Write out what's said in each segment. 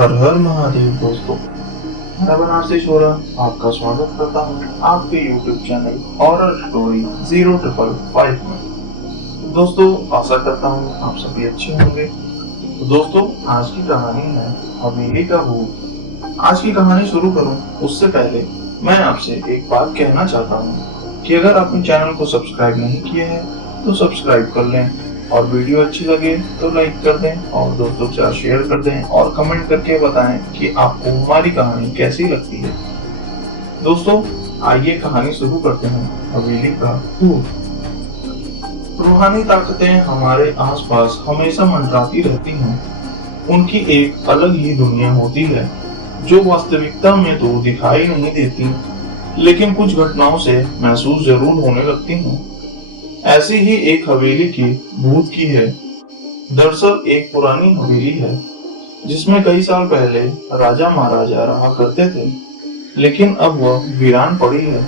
हर हर महादेव दोस्तों, मैं बनारसी छोरा आपका स्वागत करता हूँ आपके YouTube चैनल हॉरर स्टोरी 0555 में। दोस्तों, आशा करता हूँ आप सभी अच्छे होंगे। तो दोस्तों, आज की कहानी है हवेली का भूत। आज की कहानी शुरू करूँ उससे पहले मैं आपसे एक बात कहना चाहता हूँ कि अगर आपने चैनल को सब्सक्राइब नहीं किया है तो सब्सक्राइब कर लें, और वीडियो अच्छी लगे तो लाइक कर दें और दोस्तों के साथ शेयर कर दें और कमेंट करके बताएं कि आपको हमारी कहानी कैसी लगती है। दोस्तों, आइए कहानी शुरू करते हैं हवेली का भूत। रूहानी ताकतें हमारे आसपास हमेशा मंडराती रहती हैं। उनकी एक अलग ही दुनिया होती है जो वास्तविकता में तो दिखाई नहीं देती, लेकिन कुछ घटनाओं से महसूस जरूर होने लगती हैं। ऐसी ही एक हवेली की भूत की है। दरअसल एक पुरानी हवेली है जिसमें कई साल पहले राजा महाराजा रहा करते थे, लेकिन अब वह वीरान पड़ी है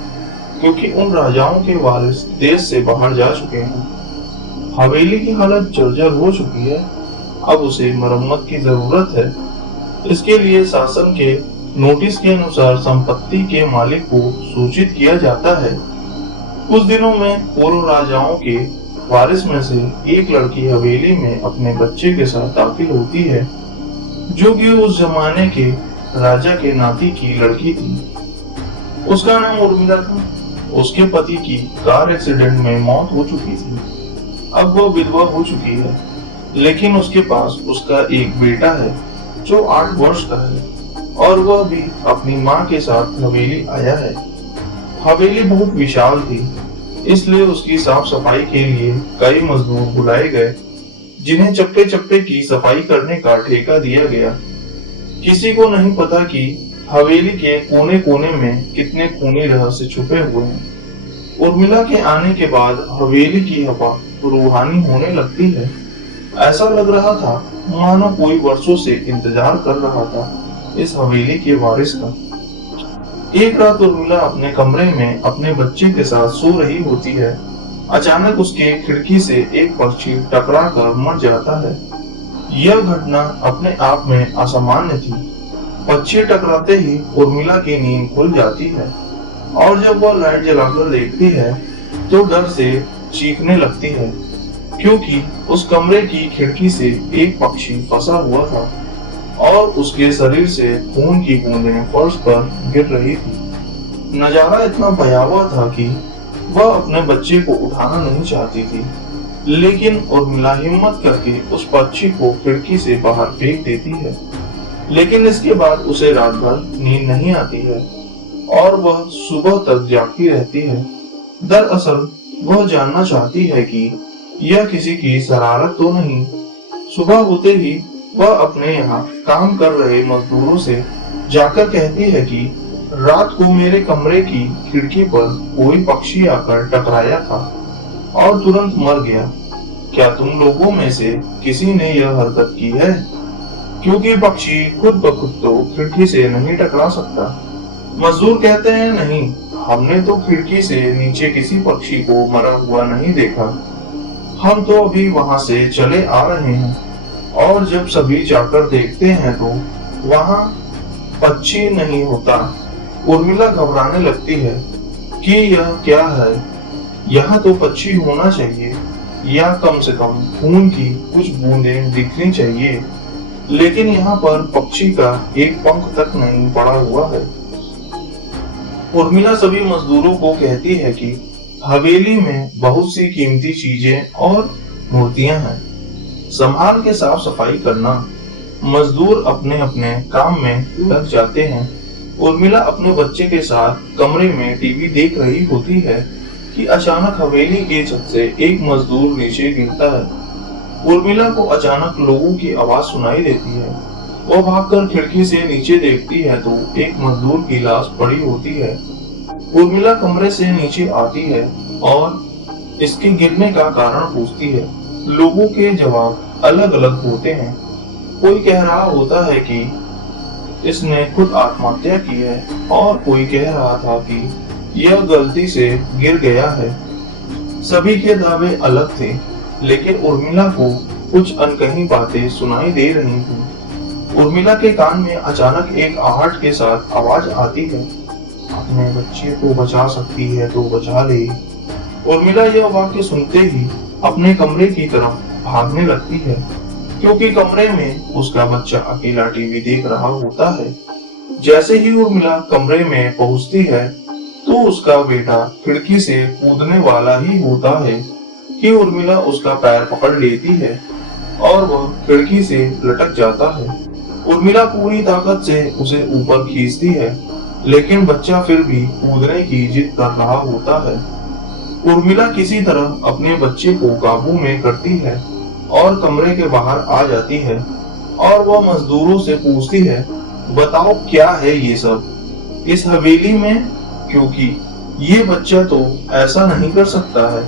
क्योंकि उन राजाओं के वारिस देश से बाहर जा चुके हैं। हवेली की हालत जर्जर हो चुकी है, अब उसे मरम्मत की जरूरत है। इसके लिए शासन के नोटिस के अनुसार संपत्ति के मालिक को सूचित किया जाता है। कुछ दिनों में पूर्व राजाओं के वारिस में से एक लड़की हवेली में अपने बच्चे के साथ दाखिल होती है, जो कि उस जमाने के राजा के नाती की लड़की थी। उसका नाम उर्मिला था। उसके पति की कार एक्सीडेंट में मौत हो चुकी थी। अब वह विधवा हो चुकी है, लेकिन उसके पास उसका एक बेटा है जो 8 वर्ष का है, और वह भी अपनी माँ के साथ हवेली आया है। हवेली बहुत विशाल थी, इसलिए उसकी साफ सफाई के लिए कई मजदूर बुलाए गए, जिन्हें चप्पे चप्पे की सफाई करने का ठेका दिया गया। किसी को नहीं पता कि हवेली के कोने कोने में कितने खूनी रहस्य छुपे हुए हैं। उर्मिला के आने के बाद हवेली की हवा रूहानी होने लगती है। ऐसा लग रहा था मानो कोई वर्षों से इंतजार कर रहा था इस हवेली के वारिस का। एक रात उर्मिला अपने कमरे में अपने बच्चे के साथ सो रही होती है। अचानक उसके खिड़की से एक पक्षी टकरा कर मर जाता है। यह घटना अपने आप में असामान्य थी। पक्षी टकराते ही उर्मिला की नींद खुल जाती है, और जब वह लाइट जलाकर देखती है तो डर से चीखने लगती है, क्योंकि उस कमरे की खिड़की से एक पक्षी फंसा हुआ था और उसके शरीर से खून की बूंदें फर्श पर गिर रही थी। नजारा इतना भयावह था कि वह अपने बच्चे को उठाना नहीं चाहती थी, लेकिन उर्मिला हिम्मत करके उस पक्षी को खिड़की से बाहर फेंक देती है। लेकिन इसके बाद उसे रात भर नींद नहीं आती है और वह सुबह तक जागती रहती है। दरअसल वह जानना चाहती है कि यह किसी की शरारत तो नहीं। सुबह होते ही वह अपने यहाँ काम कर रहे मजदूरों से जाकर कहती है कि रात को मेरे कमरे की खिड़की पर कोई पक्षी आकर टकराया था और तुरंत मर गया। क्या तुम लोगों में से किसी ने यह हरकत की है? क्योंकि पक्षी खुद ब खुद तो खिड़की से नहीं टकरा सकता। मजदूर कहते हैं, नहीं, हमने तो खिड़की से नीचे किसी पक्षी को मरा हुआ नहीं देखा। हम तो अभी वहां से चले आ रहे हैं, और जब सभी जाकर देखते हैं तो वहां पक्षी नहीं होता। उर्मिला घबराने लगती है कि यह क्या है। यहाँ तो पक्षी होना चाहिए, या कम से कम खून की कुछ बूंदें दिखनी चाहिए, लेकिन यहाँ पर पक्षी का एक पंख तक नहीं पड़ा हुआ है। उर्मिला सभी मजदूरों को कहती है कि हवेली में बहुत सी कीमती चीजें और मूर्तियां हैं, संभाल के साफ सफाई करना। मजदूर अपने अपने काम में लग जाते हैं। उर्मिला अपने बच्चे के साथ कमरे में टीवी देख रही होती है कि अचानक हवेली के छत से एक मजदूर नीचे गिरता है। उर्मिला को अचानक लोगों की आवाज सुनाई देती है। वह भागकर खिड़की से नीचे देखती है तो एक मजदूर की लाश पड़ी होती है। उर्मिला कमरे से नीचे आती है और इसके गिरने का कारण पूछती है। लोगों के जवाब अलग अलग होते हैं। कोई कह रहा होता है कि इसने खुद आत्महत्या की है, और कोई कह रहा था कि यह गलती से गिर गया है। सभी के दावे अलग थे, लेकिन उर्मिला को कुछ अनकही बातें सुनाई दे रही थी। उर्मिला के कान में अचानक एक आहट के साथ आवाज आती है, अपने बच्चे को बचा सकती है तो बचा ले। उर्मिला यह वाक्य सुनते ही अपने कमरे की तरफ भागने लगती है, क्योंकि कमरे में उसका बच्चा अकेला टीवी देख रहा होता है। जैसे ही उर्मिला कमरे में पहुंचती है तो उसका बेटा खिड़की से कूदने वाला ही होता है कि उर्मिला उसका पैर पकड़ लेती है और वह खिड़की से लटक जाता है। उर्मिला पूरी ताकत से उसे ऊपर खींचती है, लेकिन बच्चा फिर भी कूदने की जिद कर रहा होता है। उर्मिला किसी तरह अपने बच्चे को काबू में करती है और कमरे के बाहर आ जाती है और वह मजदूरों से पूछती है, बताओ क्या है ये सब इस हवेली में, क्योंकि ये बच्चा तो ऐसा नहीं कर सकता है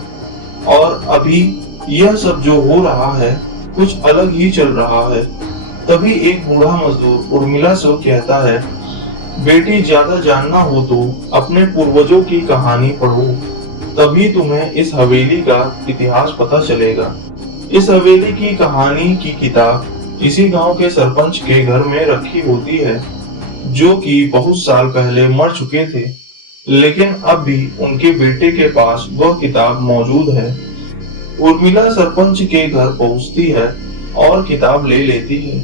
और अभी यह सब जो हो रहा है कुछ अलग ही चल रहा है। तभी एक बूढ़ा मजदूर उर्मिला से कहता है, बेटी ज्यादा जानना हो तो अपने पूर्वजों की कहानी पढ़ो, तभी तुम्हें इस हवेली का इतिहास पता चलेगा। इस हवेली की कहानी की किताब इसी गांव के सरपंच के घर में रखी होती है, जो कि बहुत साल पहले मर चुके थे, लेकिन अब भी उनके बेटे के पास वह किताब मौजूद है। उर्मिला सरपंच के घर पहुंचती है और किताब ले लेती है।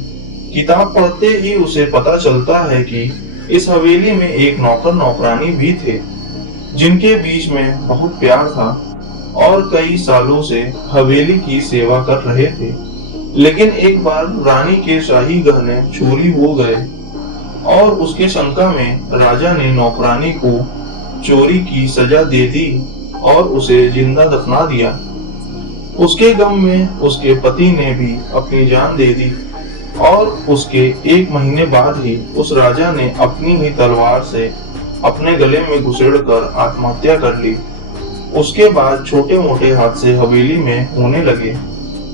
किताब पढ़ते ही उसे पता चलता है कि इस हवेली में एक नौकर नौकरानी भी थे, जिनके बीच में बहुत प्यार था और कई सालों से हवेली की सेवा कर रहे थे। लेकिन एक बार रानी के शाही गहने चोरी हो गए और उसके शंका में राजा ने नौकरानी को चोरी की सजा दे दी और उसे जिंदा दफना दिया। उसके गम में उसके पति ने भी अपनी जान दे दी और उसके 1 महीने बाद ही उस राजा ने अपनी ही तलवार से अपने गले में घुसेड़कर आत्महत्या कर ली। उसके बाद छोटे मोटे हादसे हवेली में होने लगे,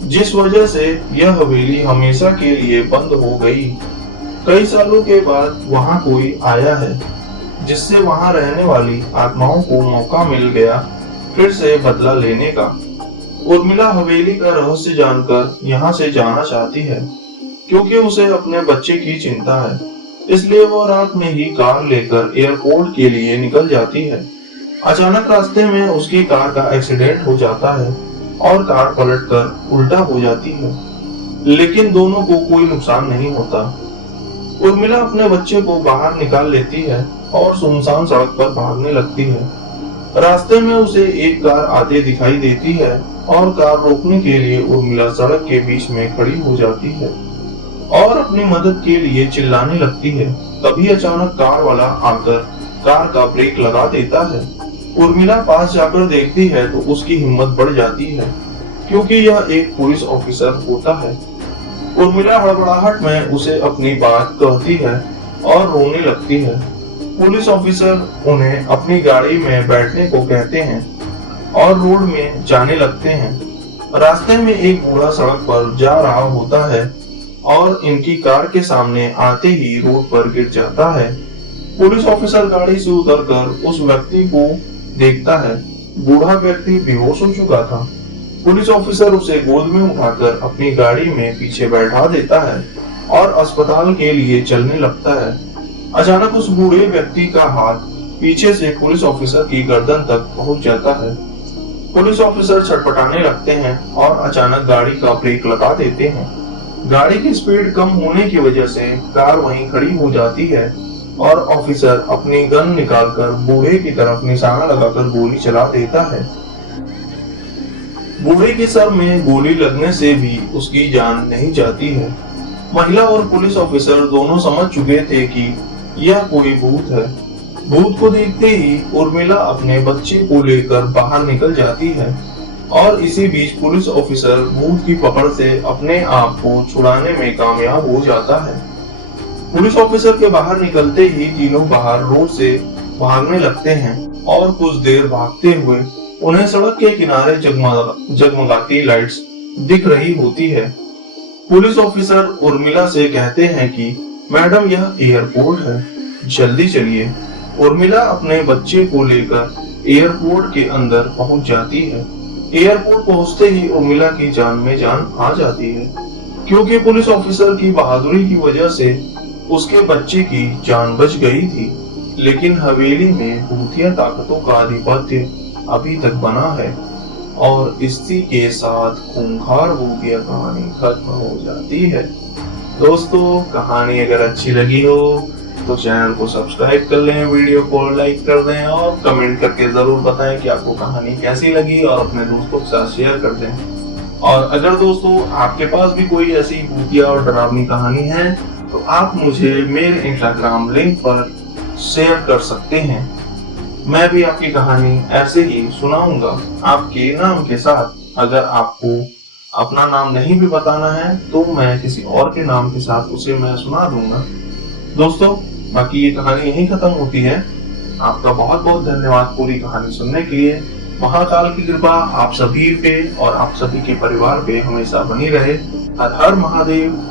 जिस वजह से यह हवेली हमेशा के लिए बंद हो गई। कई सालों के बाद वहां कोई आया है, जिससे वहां रहने वाली आत्माओं को मौका मिल गया फिर से बदला लेने का। उर्मिला हवेली का रहस्य जानकर यहाँ से जाना चाहती है, क्योंकि उसे अपने बच्चे की चिंता है। इसलिए वो रात में ही कार लेकर एयरपोर्ट के लिए निकल जाती है। अचानक रास्ते में उसकी कार का एक्सीडेंट हो जाता है और कार पलटकर उल्टा हो जाती है, लेकिन दोनों को कोई नुकसान नहीं होता। उर्मिला अपने बच्चे को बाहर निकाल लेती है और सुनसान सड़क पर भागने लगती है। रास्ते में उसे एक कार आते दिखाई देती है और कार रोकने के लिए उर्मिला सड़क के बीच में खड़ी हो जाती है और अपनी मदद के लिए चिल्लाने लगती है। तभी अचानक कार वाला आकर कार का ब्रेक लगा देता है। उर्मिला पास जाकर देखती है तो उसकी हिम्मत बढ़ जाती है, क्योंकि यह एक पुलिस ऑफिसर होता है। उर्मिला हड़बड़ाहट में उसे अपनी बात कहती है और रोने लगती है। पुलिस ऑफिसर उन्हें अपनी गाड़ी में बैठने को कहते हैं और रोड में जाने लगते हैं। रास्ते में एक बूढ़ा सड़क पर जा रहा होता है और इनकी कार के सामने आते ही रोड पर गिर जाता है। पुलिस ऑफिसर गाड़ी से उतरकर उस व्यक्ति को देखता है। बूढ़ा व्यक्ति बेहोश हो चुका था। पुलिस ऑफिसर उसे गोद में उठाकर अपनी गाड़ी में पीछे बैठा देता है और अस्पताल के लिए चलने लगता है। अचानक उस बूढ़े व्यक्ति का हाथ पीछे से पुलिस ऑफिसर की गर्दन तक पहुंच जाता है। पुलिस ऑफिसर छटपटाने लगते हैं और अचानक गाड़ी का ब्रेक लगा देते हैं। गाड़ी की स्पीड कम होने की वजह से कार वहीं खड़ी हो जाती है और ऑफिसर अपनी गन निकालकर बूढ़े की तरफ निशाना लगाकर गोली चला देता है। बूढ़े के सर में गोली लगने से भी उसकी जान नहीं जाती है। महिला और पुलिस ऑफिसर दोनों समझ चुके थे कि यह कोई भूत है। भूत को देखते ही उर्मिला अपने बच्चे को लेकर बाहर निकल जाती है और इसी बीच पुलिस ऑफिसर भूत की पकड़ से अपने आप को छुड़ाने में कामयाब हो जाता है। पुलिस ऑफिसर के बाहर निकलते ही तीनों बाहर रोड से भागने लगते हैं और कुछ देर भागते हुए उन्हें सड़क के किनारे जगमगाती लाइट्स दिख रही होती है। पुलिस ऑफिसर उर्मिला से कहते हैं कि मैडम यह एयरपोर्ट है, जल्दी चलिए। उर्मिला अपने बच्चे को लेकर एयरपोर्ट के अंदर पहुंच जाती है। एयरपोर्ट पहुंचते ही उर्मिला की जान में जान आ जाती है, क्योंकि पुलिस ऑफिसर की बहादुरी की वजह से उसके बच्चे की जान बच गई थी। लेकिन हवेली में भूतिया ताकतों का आधिपत्य अभी तक बना है और इसी के साथ खूंखार भूतिया कहानी खत्म हो जाती है। दोस्तों, कहानी अगर अच्छी लगी हो तो चैनल को सब्सक्राइब कर लें, वीडियो को लाइक कर दें और कमेंट करके जरूर बताएं कि आपको कहानी कैसी लगी और अपने दोस्तों के साथ शेयर कर दें। और अगर दोस्तों आपके पास भी कोई ऐसी भूतिया और डरावनी कहानी है तो आप मुझे मेरे इंस्टाग्राम लिंक पर शेयर कर सकते हैं। मैं भी आपकी कहानी ऐसे ही सुनाऊंगा आपके नाम के साथ। अगर आपको अपना नाम नहीं भी बताना है तो मैं किसी और के नाम के साथ उसे मैं सुना दूंगा। दोस्तों, बाकी ये कहानी यहीं खत्म होती है। आपका बहुत बहुत धन्यवाद पूरी कहानी सुनने के लिए। महाकाल की कृपा आप सभी पे और आप सभी के परिवार पे हमेशा बनी रहे। हर हर महादेव।